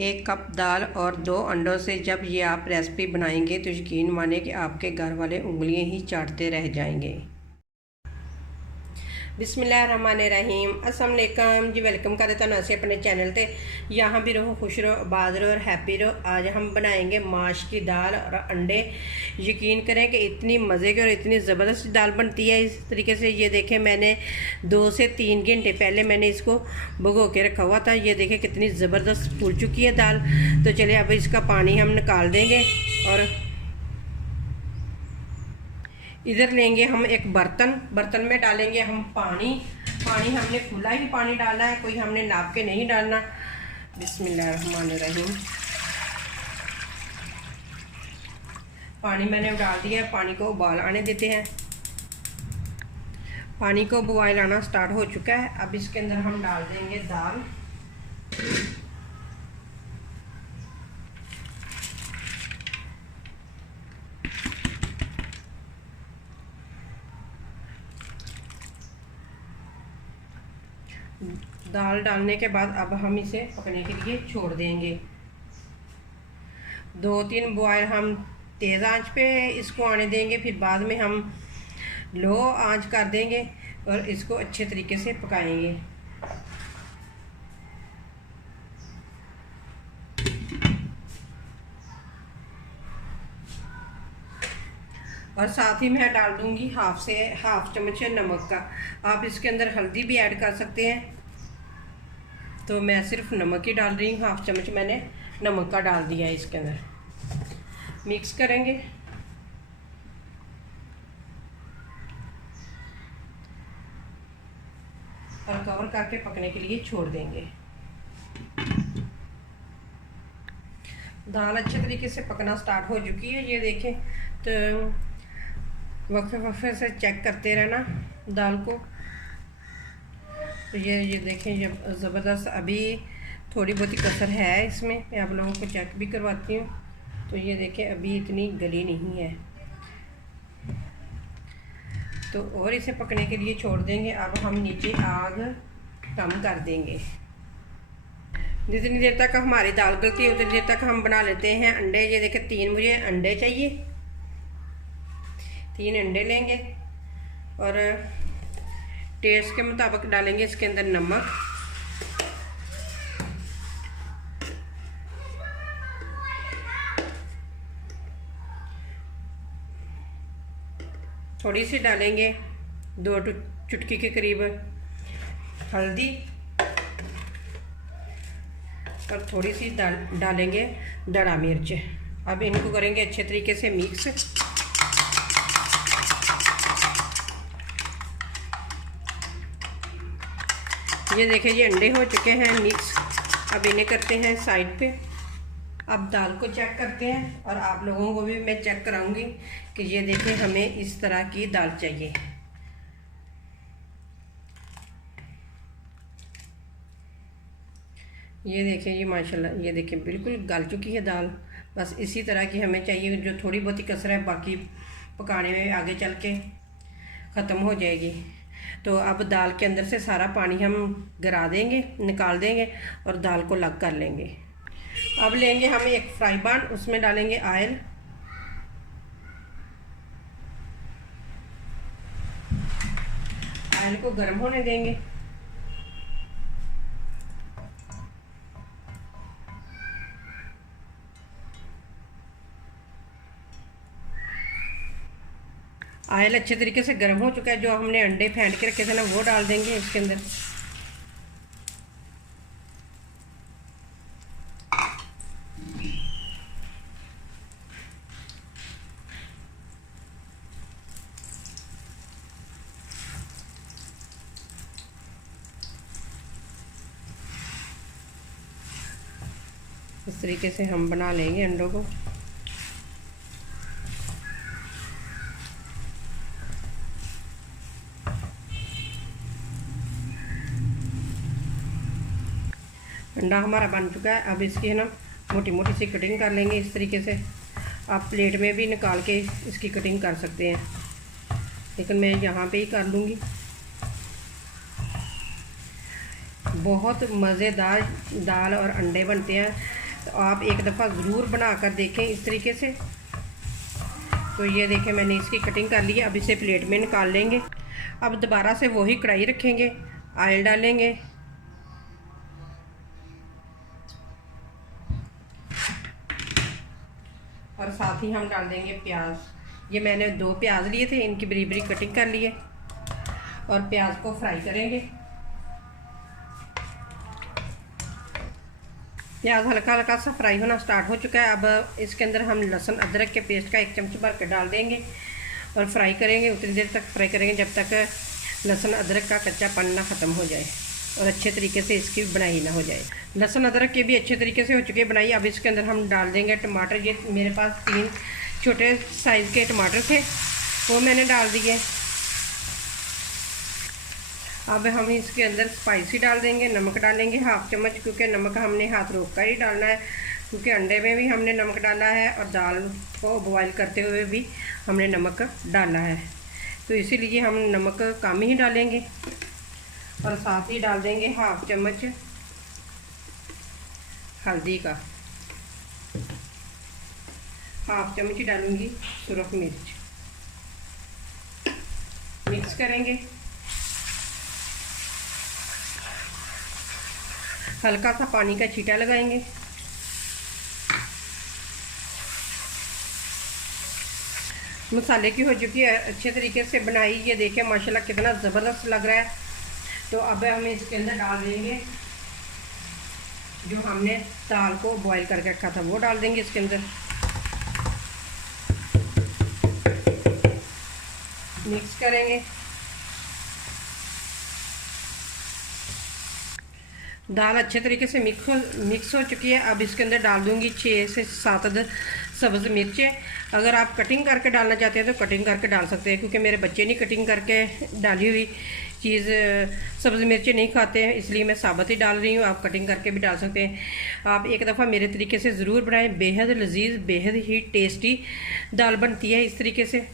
एक कप दाल और 2 अंडों से जब ये आप रेसिपी बनाएंगे तो यकीन माने कि आपके घर वाले उंगलियां ही चाटते रह जाएंगे। बिस्मिल्लाहिर्रहमानिर्रहीम। अस्सलाम वालेकुम जी, वेलकम कर देता हूँ अपने चैनल पे। यहाँ भी रहो, खुश रहो, आबाद रहो और हैप्पी रहो। आज हम बनाएंगे माश की दाल और अंडे। यकीन करें कि इतनी मज़े की और इतनी ज़बरदस्त दाल बनती है इस तरीके से। ये देखें, मैंने 2 से 3 घंटे पहले मैंने इसको भिगो के रखा हुआ था। ये देखें कितनी ज़बरदस्त फूल चुकी है दाल। तो चलिए अब इसका पानी हम निकाल देंगे और इधर लेंगे हम एक बर्तन में डालेंगे हम पानी। हमने खुला ही पानी डालना है, कोई हमने नाप के नहीं डालना। बिस्मिल्लाहिर्रहमानिर्रहीम। पानी मैंने डाल दिया है, पानी को उबाल आने देते हैं। पानी को बॉयल आना स्टार्ट हो चुका है। अब इसके अंदर हम डाल देंगे दाल। दाल डालने के बाद अब हम इसे पकने के लिए छोड़ देंगे। 2-3 बॉयल हम तेज़ आंच पे इसको आने देंगे, फिर बाद में हम लो आंच कर देंगे और इसको अच्छे तरीके से पकाएंगे। और साथ ही मैं डाल दूंगी हाफ चम्मच नमक का। आप इसके अंदर हल्दी भी ऐड कर सकते हैं, तो मैं सिर्फ नमक ही डाल रही हूँ। हाफ चम्मच मैंने नमक का डाल दिया है इसके अंदर। मिक्स करेंगे और कवर करके पकने के लिए छोड़ देंगे। दाल अच्छे तरीके से पकना स्टार्ट हो चुकी है। ये देखें, तो वक्फे से चेक करते रहना दाल को। तो ये देखें, जब ज़बरदस्त अभी थोड़ी बहुत ही कसर है इसमें, मैं आप लोगों को चेक भी करवाती हूँ। तो ये देखें, अभी इतनी गली नहीं है, तो और इसे पकने के लिए छोड़ देंगे। अब हम नीचे आग कम कर देंगे। जितनी देर तक हमारी दाल गलती है उतनी देर तक हम बना लेते हैं अंडे। ये देखें, 3 मुझे अंडे चाहिए। 3 अंडे लेंगे और टेस्ट के मुताबिक डालेंगे इसके अंदर नमक। थोड़ी सी डालेंगे 2 चुटकी के करीब हल्दी और थोड़ी सी डालेंगे दड़ा मिर्च। अब इनको करेंगे अच्छे तरीके से मिक्स। ये देखिए, ये अंडे हो चुके हैं मिक्स। अब इन्हें करते हैं साइड पे। अब दाल को चेक करते हैं और आप लोगों को भी मैं चेक कराऊंगी कि ये देखें, हमें इस तरह की दाल चाहिए। ये देखें, ये माशाल्लाह, ये देखें बिल्कुल गल चुकी है दाल। बस इसी तरह की हमें चाहिए। जो थोड़ी बहुत ही कसर है बाकी पकाने में आगे चल के ख़त्म हो जाएगी। तो अब दाल के अंदर से सारा पानी हम गिरा देंगे, निकाल देंगे और दाल को अलग कर लेंगे। अब लेंगे हम एक फ्राई पैन, उसमें डालेंगे ऑयल। ऑयल को गर्म होने देंगे। ऑयल अच्छे तरीके से गर्म हो चुका है। जो हमने अंडे फेंट के रखे थे ना, वो डाल देंगे इसके अंदर। इस तरीके से हम बना लेंगे अंडों को। अंडा हमारा बन चुका है। अब इसकी है ना मोटी मोटी सी कटिंग कर लेंगे इस तरीके से। आप प्लेट में भी निकाल के इसकी कटिंग कर सकते हैं, लेकिन मैं यहाँ पे ही कर लूँगी। बहुत मज़ेदार दाल और अंडे बनते हैं। तो आप एक दफ़ा ज़रूर बना कर देखें इस तरीके से। तो ये देखें मैंने इसकी कटिंग कर ली है। अब इसे प्लेट में निकाल लेंगे। अब दोबारा से वही कढ़ाई रखेंगे, ऑयल डालेंगे, और साथ ही हम डाल देंगे प्याज। ये मैंने 2 प्याज लिए थे, इनकी बरी बरी कटिंग कर ली है और प्याज को फ्राई करेंगे। प्याज हल्का हल्का सा फ्राई होना स्टार्ट हो चुका है। अब इसके अंदर हम लहसुन अदरक के पेस्ट का 1 चम्मच भर कर डाल देंगे और फ्राई करेंगे। उतनी देर तक फ्राई करेंगे जब तक लहसुन अदरक का कच्चापन ना ख़त्म हो जाए और अच्छे तरीके से इसकी बनाई ना हो जाए। लहसुन अदरक के भी अच्छे तरीके से हो चुकी है बनाई। अब इसके अंदर हम डाल देंगे टमाटर। ये मेरे पास 3 छोटे साइज़ के टमाटर थे, वो मैंने डाल दिए। अब हम इसके अंदर स्पाइसी डाल देंगे, नमक डालेंगे 1/2 चम्मच, क्योंकि नमक हमने हाथ रोक कर ही डालना है, क्योंकि अंडे में भी हमने नमक डाला है और दाल को बॉईल करते हुए भी हमने नमक डाला है, तो इसीलिए हम नमक कम ही डालेंगे। और साथ ही डाल देंगे 1/2 चम्मच हल्दी का, 1/2 चम्मच ही डालूंगी सुरख मिर्च। मिक्स करेंगे, हल्का सा पानी का छींटा लगाएंगे। मसाले की हो चुकी है अच्छे तरीके से बनाई। ये देखिए माशाल्लाह कितना ज़बरदस्त लग रहा है। तो अब हम इसके अंदर डाल देंगे जो हमने दाल को बॉईल करके रखा था, वो डाल देंगे इसके अंदर। मिक्स करेंगे। दाल अच्छे तरीके से मिक्स हो चुकी है। अब इसके अंदर डाल दूंगी 6 से 7 सब्ज़ मिर्चें। अगर आप कटिंग करके डालना चाहते हैं तो कटिंग करके डाल सकते हैं, क्योंकि मेरे बच्चे नहीं कटिंग करके डाली हुई चीज़ सब्ज़ मिर्चें नहीं खाते हैं, इसलिए मैं साबुत ही डाल रही हूँ। आप कटिंग करके भी डाल सकते हैं। आप एक दफ़ा मेरे तरीके से ज़रूर बनाएं, बेहद लजीज, बेहद ही टेस्टी दाल बनती है इस तरीके से।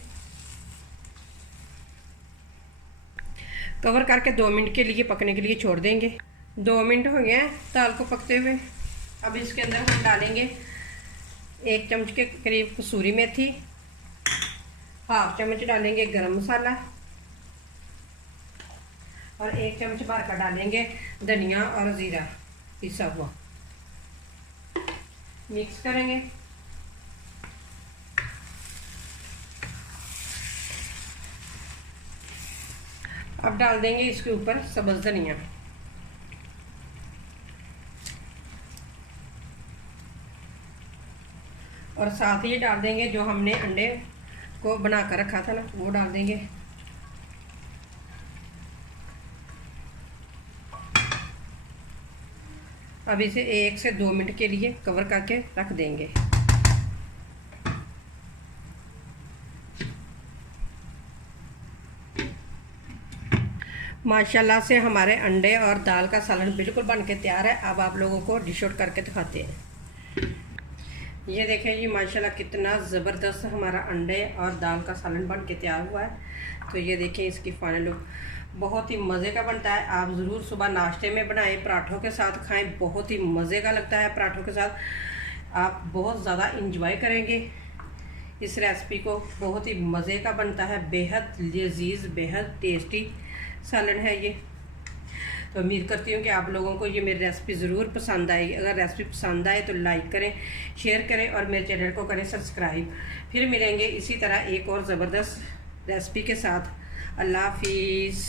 कवर करके 2 मिनट के लिए पकने के लिए छोड़ देंगे। 2 मिनट हो गए हैं दाल को पकते हुए। अब इसके अंदर हम डालेंगे 1 चम्मच के करीब कसूरी मेथी, 1/2 चम्मच डालेंगे गरम मसाला और 1 चम्मच भर कर डालेंगे धनिया और ज़ीरा पिसा हुआ। मिक्स करेंगे। अब डाल देंगे इसके ऊपर सब्ज़ धनिया। और साथ ही डाल देंगे जो हमने अंडे को बना कर रखा था ना, वो डाल देंगे। अब इसे 1 से 2 मिनट के लिए कवर करके रख देंगे। माशाल्लाह से हमारे अंडे और दाल का सालन बिल्कुल बन के तैयार है। अब आप लोगों को डिश आउट करके दिखाते हैं। ये देखें जी माशाल्लाह कितना ज़बरदस्त हमारा अंडे और दाल का सालन बन के तैयार हुआ है। तो ये देखें इसकी फाइनल लुक, बहुत ही मज़े का बनता है। आप ज़रूर सुबह नाश्ते में बनाएं, पराठों के साथ खाएं, बहुत ही मज़े का लगता है पराठों के साथ। आप बहुत ज़्यादा इंजॉय करेंगे इस रेसिपी को, बहुत ही मज़े का बनता है, बेहद लजीज, बेहद टेस्टी सालन है ये। तो उम्मीद करती हूँ कि आप लोगों को ये मेरी रेसिपी ज़रूर पसंद आएगी। अगर रेसिपी पसंद आए तो लाइक करें, शेयर करें और मेरे चैनल को करें सब्सक्राइब। फिर मिलेंगे इसी तरह एक और ज़बरदस्त रेसिपी के साथ। अल्लाह हाफिज़।